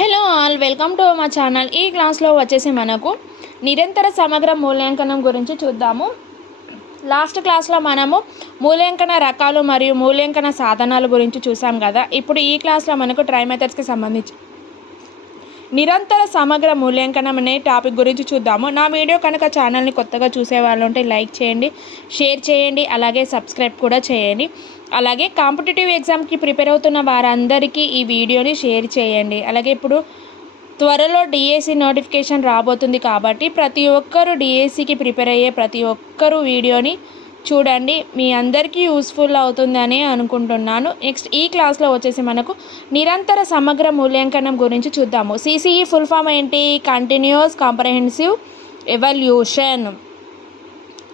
Hello all welcome to మా channel. ఈ క్లాస్లో వచ్చేసి మనకు నిరంతర సమగ్ర మూల్యాంకనం గురించి చూద్దాము. లాస్ట్ క్లాస్లో మనము మూల్యాంకన రకాలు మరియు మూల్యాంకన సాధనాల గురించి చూసాం కదా. ఇప్పుడు ఈ క్లాస్లో మనకు ట్రై మెథడ్స్కి సంబంధించి నిరంతర సమగ్ర మూల్యాంకనం అనే టాపిక్ గురించి చూద్దాము. నా వీడియో కనుక ఛానల్ని కొత్తగా చూసే వాళ్ళు ఉంటే లైక్ చేయండి షేర్ చేయండి అలాగే సబ్స్క్రైబ్ కూడా చేయండి. అలాగే కాంపిటేటివ్ ఎగ్జామ్కి ప్రిపేర్ అవుతున్న వారందరికీ ఈ వీడియోని షేర్ చేయండి. అలాగే ఇప్పుడు త్వరలో డిఏసీ నోటిఫికేషన్ రాబోతుంది కాబట్టి ప్రతి ఒక్కరూ డిఏసీకి ప్రిపేర్ అయ్యే ప్రతి ఒక్కరూ వీడియోని చూడండి మీ అందరికీ యూస్ఫుల్ అవుతుందని అనుకుంటున్నాను. నెక్స్ట్ ఈ క్లాస్లో వచ్చేసి మనకు నిరంతర సమగ్ర మూల్యాంకనం గురించి చూద్దాము. సిసిఈ ఫుల్ ఫామ్ ఏంటి? కంటిన్యూస్ కాంప్రహెన్సివ్ ఎవల్యూషన్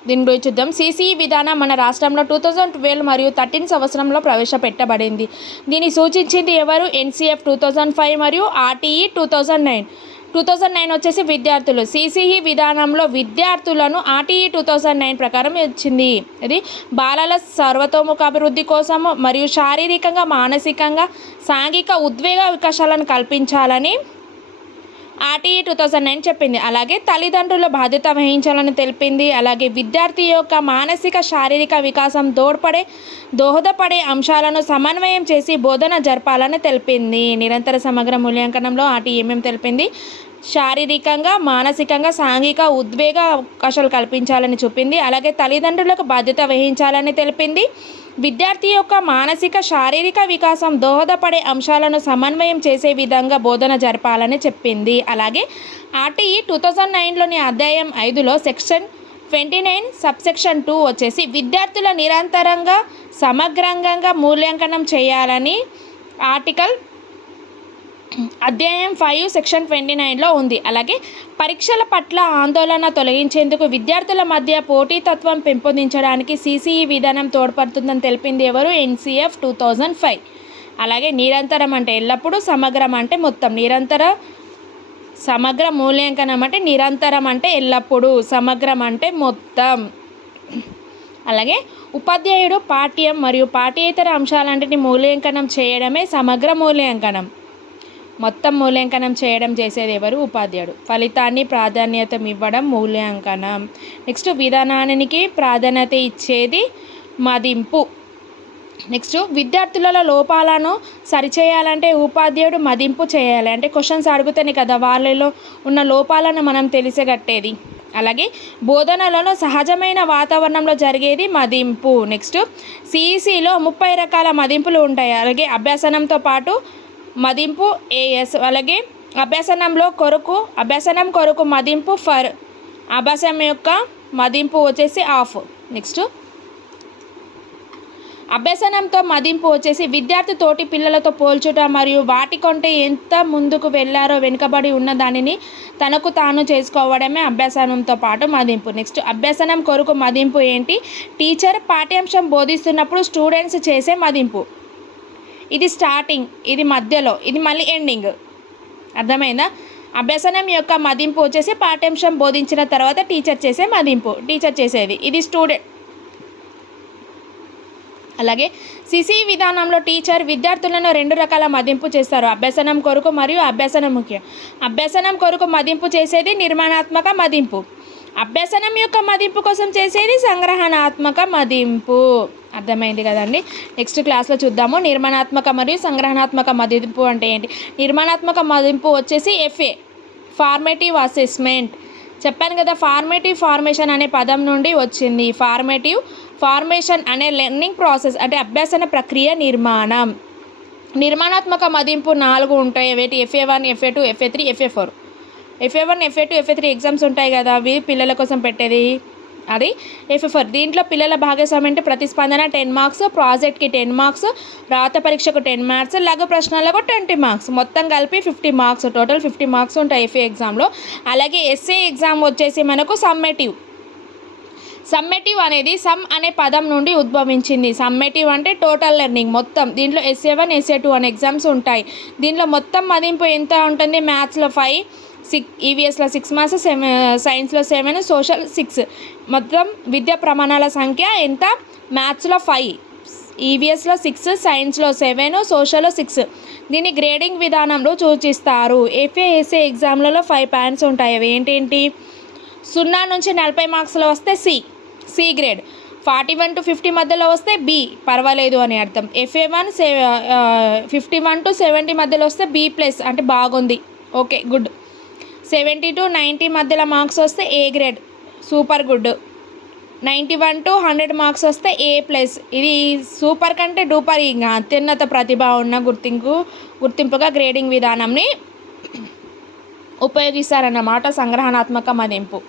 దీని గురించి చూద్దాం. సిసిఈ విధానం మన రాష్ట్రంలో టూ థౌజండ్ ట్వెల్వ్ మరియు థర్టీన్ సంవత్సరంలో ప్రవేశపెట్టబడింది. దీన్ని సూచించింది ఎవరు? ఎన్సిఎఫ్ టూ థౌజండ్ ఫైవ్ మరియు RTE two thousand nine two thousand nine వచ్చేసి విద్యార్థులు. సిసిఈ విధానంలో విద్యార్థులను ఆర్టీఈ టూ థౌజండ్ నైన్ ప్రకారం వచ్చింది ఇది బాలల సర్వతోముఖ అభివృద్ధి కోసం మరియు శారీరకంగా మానసికంగా సాంఘిక ఉద్వేగ అవకాశాలను కల్పించాలని ఆర్టీఈ టూ థౌజండ్ నైన్ చెప్పింది. అలాగే తల్లిదండ్రుల బాధ్యత వహించాలని తెలిపింది. అలాగే విద్యార్థి యొక్క మానసిక శారీరక వికాసం తోడ్పడే దోహదపడే అంశాలను సమన్వయం చేసి బోధన జరపాలని తెలిపింది. నిరంతర సమగ్ర మూల్యాంకనంలో ఆర్టీ ఏమేమి తెలిపింది? శారీరకంగా మానసికంగా సాంఘిక ఉద్వేగ అవకాశాలు కల్పించాలని చూపింది. అలాగే తల్లిదండ్రులకు బాధ్యత వహించాలని తెలిపింది. విద్యార్థి యొక్క మానసిక శారీరక వికాసం దోహదపడే అంశాలను సమన్వయం చేసే విధంగా బోధన జరపాలని చెప్పింది. అలాగే ఆర్టీఈ టూ థౌజండ్ నైన్లోని అధ్యాయం ఐదులో section twenty nine subsection two వచ్చేసి విద్యార్థుల నిరంతరంగా సమగ్రంగా మూల్యాంకనం చేయాలని ఆర్టికల్ అధ్యాయం ఫైవ్ సెక్షన్ ట్వంటీ నైన్లో ఉంది. అలాగే పరీక్షల పట్ల ఆందోళన తొలగించేందుకు విద్యార్థుల మధ్య పోటీతత్వం పెంపొందించడానికి సీసీఈ విధానం తోడ్పడుతుందని తెలిపింది ఎవరు? NCF two thousand five. అలాగే నిరంతరం అంటే ఎల్లప్పుడూ సమగ్రం అంటే మొత్తం. నిరంతర సమగ్ర మూల్యాంకనం అంటే నిరంతరం అంటే ఎల్లప్పుడూ సమగ్రం అంటే మొత్తం. అలాగే ఉపాధ్యాయుడు పాఠ్యం మరియు పాఠ్యేతర అంశాలంటిని మూల్యాంకనం చేయడమే సమగ్ర మూల్యాంకనం. మొత్తం మూల్యాంకనం చేయడం చేసేది ఎవరు? ఉపాధ్యాయుడు. ఫలితాన్ని ప్రాధాన్యత ఇవ్వడం మూల్యాంకనం. నెక్స్ట్ విధానానికి ప్రాధాన్యత ఇచ్చేది మదింపు. నెక్స్ట్ విద్యార్థులలో లోపాలను సరిచేయాలంటే ఉపాధ్యాయుడు మదింపు చేయాలి. అంటే క్వశ్చన్స్ అడుగుతేనే కదా వాళ్ళలో ఉన్న లోపాలను మనం తెలిసగట్టేది. అలాగే బోధనలలో సహజమైన వాతావరణంలో జరిగేది మదింపు. నెక్స్ట్ సిఈసిలో ముప్పై రకాల మదింపులు ఉంటాయి. అలాగే అభ్యాసనంతో పాటు మదింపు ఏఎస్ అలాగే అభ్యసనంలో కొరకు అభ్యసనం కొరకు మదింపు ఫర్ అభ్యాసం యొక్క మదింపు వచ్చేసి ఆఫ్. నెక్స్ట్ అభ్యసనంతో మదింపు వచ్చేసి విద్యార్థి తోటి పిల్లలతో పోల్చుట మరియు వాటి కొంటే ఎంత ముందుకు వెళ్ళారో వెనుకబడి ఉన్న దానిని తనకు తాను చేసుకోవడమే అభ్యసనంతో పాటు మదింపు. నెక్స్ట్ అభ్యసనం కొరకు మదింపు ఏంటి? టీచర్ పాఠ్యాంశం బోధిస్తున్నప్పుడు స్టూడెంట్స్ చేసే మదింపు. ఇది స్టార్టింగ్ ఇది మధ్యలో ఇది మళ్ళీ ఎండింగ్ అర్థమైందా? అభ్యసనం యొక్క మదింపు వచ్చేసి పాఠ్యాంశం బోధించిన తర్వాత టీచర్ చేసే మదింపు. టీచర్ చేసేది. ఇది స్టూడెంట్ అలాగే సిసి విధానంలో టీచర్ విద్యార్థులను రెండు రకాల మదింపు చేస్తారు. అభ్యసనం కొరకు మరియు అభ్యసనం ముఖ్యం. అభ్యసనం కొరకు మదింపు చేసేది నిర్మాణాత్మక మదింపు. అభ్యసనం యొక్క మదింపు కోసం చేసేది సంగ్రహణాత్మక మదింపు. అర్థమైంది కదండి? నెక్స్ట్ క్లాస్లో చూద్దాము. నిర్మాణాత్మక మరియు సంగ్రహణాత్మక మదింపు అంటే ఏంటి? నిర్మాణాత్మక మదింపు వచ్చేసి ఎఫ్ఏ ఫార్మేటివ్ అసెస్మెంట్ చెప్పాను కదా ఫార్మేటివ్ ఫార్మేషన్ అనే పదం నుండి వచ్చింది. ఫార్మేటివ్ ఫార్మేషన్ అనే లెర్నింగ్ ప్రాసెస్ అంటే అభ్యసన ప్రక్రియ నిర్మాణం. నిర్మాణాత్మక మదింపు నాలుగు ఉంటాయి. వేటి FA one FA two FA three FA four FA one FA two FA three exams ఉంటాయి కదా అవి పిల్లల కోసం పెట్టేది. అది ఎఫ్ఏ ఫోర్ దీంట్లో పిల్లల భాగస్వామ్యం అంటే ప్రతిస్పందన టెన్ మార్క్స్ ప్రాజెక్ట్కి టెన్ మార్క్స్ రాత పరీక్షకు టెన్ మార్క్స్ లఘు ప్రశ్నలకు ట్వంటీ మార్క్స్. మొత్తం కలిపి fifty marks total fifty marks ఉంటాయి ఎఫ్ఏ ఎగ్జామ్లో అలాగే ఎస్ఏ ఎగ్జామ్ వచ్చేసి మనకు సమ్మేటివ్. సమ్మేటివ్ అనేది సమ్ అనే పదం నుండి ఉద్భవించింది. సమ్మేటివ్ అంటే టోటల్ లెర్నింగ్ మొత్తం. దీంట్లో ఎస్ఏ వన్ ఎస్ఏ టూ అనే ఎగ్జామ్స్ ఉంటాయి. దీంట్లో మొత్తం మదింపు ఎంత ఉంటుంది? మ్యాథ్స్లో ఫైవ్ సిక్ ఈవీఎస్లో సిక్స్ మార్క్స్ సెవెన్ సైన్స్లో సెవెన్ సోషల్ సిక్స్ మొత్తం విద్యా ప్రమాణాల సంఖ్య ఎంత? మ్యాథ్స్లో ఫైవ్ ఈవీఎస్లో సిక్స్ సైన్స్లో సెవెన్ సోషల్లో సిక్స్ దీన్ని గ్రేడింగ్ విధానంలో సూచిస్తారు. ఎఫ్ఏఎస్ఏ ఎగ్జామ్లలో ఫైవ్ పాయింట్స్ ఉంటాయి. అవి ఏంటేంటి? సున్నా నుంచి నలభై మార్క్స్లో వస్తే C C grade forty one to fifty మధ్యలో వస్తే బి పర్వాలేదు అని అర్థం. ఎఫ్ఏ వన్ సె ఫిఫ్టీ వన్ టు సెవెంటీ మధ్యలో వస్తే బి ప్లస్ అంటే బాగుంది. Okay good seventy to ninety మధ్యలో మార్క్స్ వస్తే A grade? Super good. Ninety one to hundred marks వస్తే ఏ ప్లస్? ఇది సూపర్ కంటే డూపర్ ఇంకా. అత్యున్నత ప్రతిభ ఉన్న గుర్తింపు గుర్తింపుగా గ్రేడింగ్ విధానంని ఉపయోగిస్తారన్నమాట సంగ్రహణాత్మక మదింపు.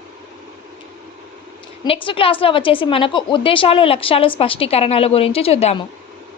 నెక్స్ట్ క్లాస్లో వచ్చేసి మనకు ఉద్దేశాలు లక్ష్యాలు స్పష్టీకరణల గురించి చూద్దాము.